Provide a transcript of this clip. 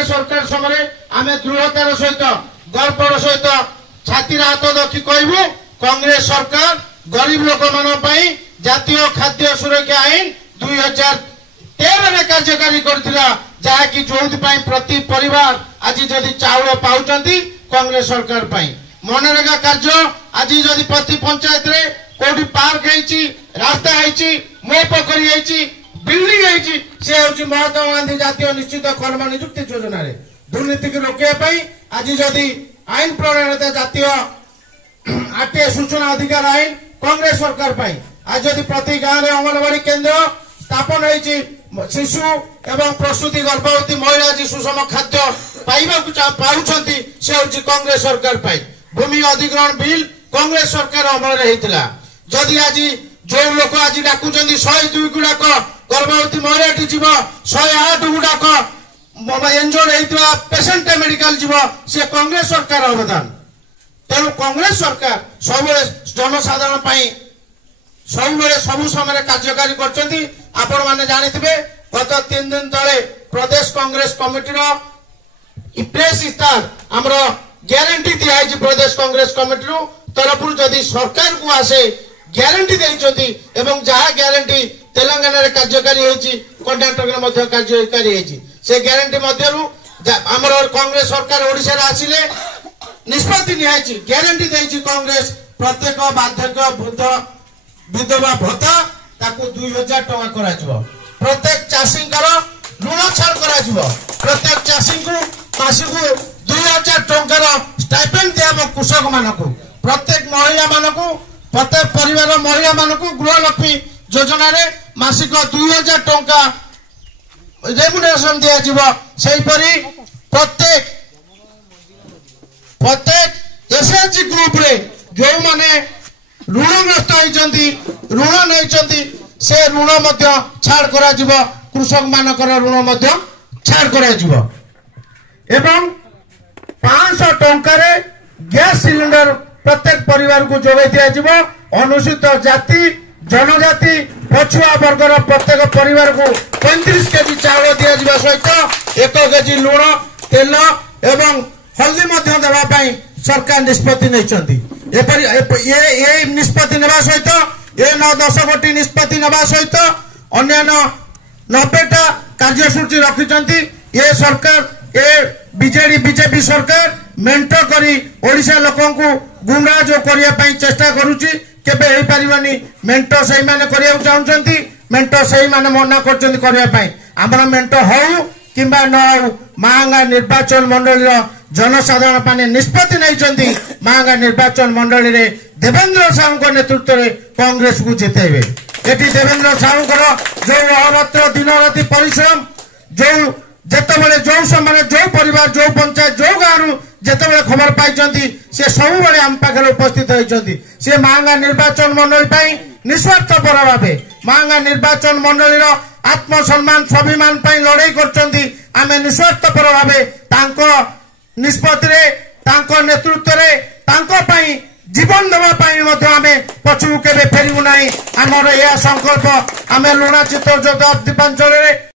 कांग्रेस सरकार समय आम दृढ़तार सहित गर्वर सहित छातीर हाथ रखी कहबू कांग्रेस सरकार गरीब लोक मान जातीय खाद्य सुरक्षा आईन 2013 कार्यकारी करथिला जहाँकि जो प्रति परिवार आज जदि चाउल पाउचंती कांग्रेस सरकार मनरेगा कार्य आज जदि प्रति पंचायत रे कोठी पार्क है रास्ता है मो पोखरी है बिल्डिंग है से हूँ महात्मा गांधी जातीय निश्चित कर्म नियुक्ति योजना रे दुर्नीति को रोकने आज जदि आईन प्रणयन जातीय आरटीआई सूचना अधिकार आईन कांग्रेस सरकार आज जदि प्रति गाँव में अंगनवाड़ी केन्द्र स्थापन हो शिशु एवं प्रसूति गर्भवती महिला आज सुषम खाद्य पाउछंती से हूँ कांग्रेस सरकार भूमि अधिग्रहण बिल कांग्रेस सरकार अमल होता जदि आज जो लोक आज डाकुंट 102 गुड़ाक गर्भवती महिला जीव 108 गुड़ाक एंजोर्ड होता पेसेंट मेडिकल जीव से कांग्रेस सरकार अवदान तेणु कांग्रेस सरकार सब जनसाधारण सब समय कार्यकारी आपण मैंने जानिथिबे गत 3 दिन तले प्रदेश कांग्रेस कमिटी प्रेस इस्तार आमर ग्यारंटी दिखाई प्रदेश कांग्रेस कमिटी तरफ जदि सरकार को आसे ग्यारंटी देइछंती एवं जहाँ ग्यारंटी तेलंगाना रे कार्यकारी होची कर्नाटक रे कार्यकारी होची से ग्यारंटी मध्यरु आमर कांग्रेस सरकार ओडिसा रे आसिले निष्पत्ति निहाइची ग्यारंटी देइछि कांग्रेस प्रत्येक बार्धक्य वृद्ध विधवा भत्ता ताकू 2000 टका करा जिवो प्रत्येक चाषी ऋण छाड़ करा प्रत्येक चाषी को मासक 2000 टंकार स्टाइपेंड दिया कृषक मानक प्रत्येक महिला मानक प्रत्येक परिवार महिला मानक गृहलक्ष्मी योजना रे मासिक 2000 टंका रेमुनेशन दिया जिवो सेहीपरि प्रत्येक एसएचजी ग्रुप रे जो माने ऋणग्रस्त होती ऋण नहीं से ऋण छाड़ करा कृषक मानकर ऋण छाड़ करा एवं 500 टंकार गैस सिलिंडर प्रत्येक परिवार को जोगाई दिया अनुसूचित जाति जनजाति पछुआ वर्गर प्रत्येक परिवार को 35 केजी चाउल दिया सहित 1 केजी लुण तेल एवं हल्दी देवाई सरकार निष्पत्ति नहीं निष्पत्ति नेबा सहित 9-10 कोटी निष्पत्ति नेबा सहित अन्यान्य 90टा कार्यसूची रखिचंती ये सरकार ये बीजेपी सरकार मेंट करी ओडिशा लोकन को गुमराह जो करिया पई चेष्टा करूची केबे हेई परिबानी मेंट सही माने करिया चाहउचंती मेंट सही माने मना करचंती करिया पई हमर मेंट होउ किंबा न होउ महांगा निर्वाचन मंडली जनसाधारण पाने निष्पत्ति नहीं महांगा निर्वाचन मंडली रे देवेंद्र साहू नेतृत्व में कांग्रेस को जितेबे एटी देवेंद्र साहू जो अहरात्र दिन राति परिश्रम जो जितेबाला जो समय जो परिवार जो पंचायत जो गाँव जितेबाला खबर पाई से सब आम पाखे उपस्थित होती से महांगा निर्वाचन मंडली निस्वार्थ पर भाव महांगा निर्वाचन मंडली आत्मसम्मान स्वाभिमान लड़ाई कर निस्वार्थ पर भाव निष्पत्ति नेतृत्व रे जीवन देवाई पछू के फेरू ना आमर यह संकल्प आम लुणा चित्तौड़ द्वीपांचल